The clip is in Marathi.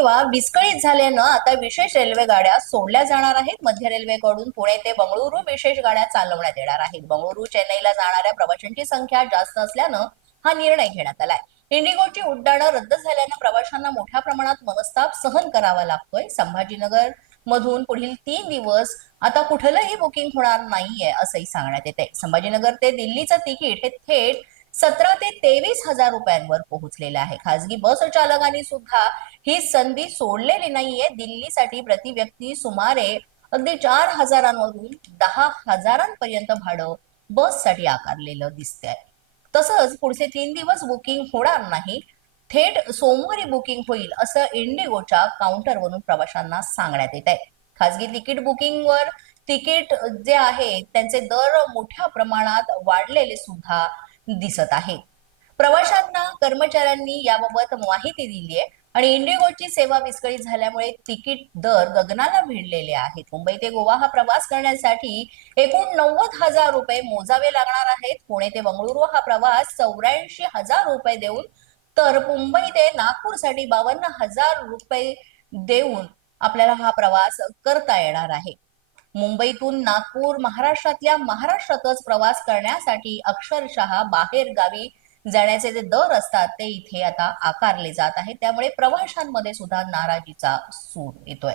विस्कळीत झाल्यानं आता विशेष रेल्वे गाड्या सोडल्या जाणार आहेत. मध्य रेल्वेकडून पुणे ते बंगळुरू विशेष गाड्या चालवण्यात येणार आहेत. बंगळुरू चेन्नईला जाणाऱ्या प्रवाशांची संख्या जास्त असल्यानं हा निर्णय घेण्यात आलाय. इंडिगोची उड्डाणं रद्द झाल्यानं प्रवाशांना मोठ्या प्रमाणात मनस्ताप सहन करावा लागतोय. संभाजीनगर मधून पुढील तीन दिवस आता कुठलंही बुकिंग होणार नाहीये असंही सांगण्यात येते संभाजीनगर ते दिल्लीचं तिकीट हे थेट सतरा ते तेवीस हजार रुपयांवर पोहोचलेला आहे. खासगी बस चालकांनी सुद्धा ही संधी सोडलेली नाहीये. दिल्लीसाठी प्रति व्यक्ती सुमारे अगदी चार हजारांवरून दहा हजारांपर्यंत भाडं बससाठी आकारलेलं दिसतंय. तसंच पुढचे तीन दिवस बुकिंग होणार नाही. थेट सोमवारी बुकिंग होईल असं इंडिगोच्या काउंटरवरून प्रवाशांना सांगण्यात येत आहे खासगी तिकीट बुकिंगवर तिकीट जे आहे त्यांचे दर मोठ्या प्रमाणात वाढलेले सुद्धा दिसत आहे. प्रवाशांना कर्मचाऱ्यांनी याबाबत माहिती दिली आहे आणि इंडिगोची सेवा विस्कळीत झाल्यामुळे तिकीट दर गगनाला भिडलेले आहेत. मुंबई ते गोवा हा प्रवास करण्यासाठी एकूण नव्वद हजार रुपये मोजावे लागणार आहेत. पुणे ते बंगळुरू हा प्रवास चौऱ्याऐंशी हजार रुपये देऊन तर मुंबई ते नागपूरसाठी बावन्न हजार रुपये देऊन आपल्याला हा प्रवास करता येणार आहे. मुंबईतून नागपूर महाराष्ट्रातल्या महाराष्ट्रातच प्रवास करण्यासाठी अक्षरशः बाहेर गावी जाण्याचे जे दर असतात ते इथे आता आकारले जात आहेत. त्यामुळे प्रवाशांमध्ये सुद्धा नाराजीचा सूर येतोय.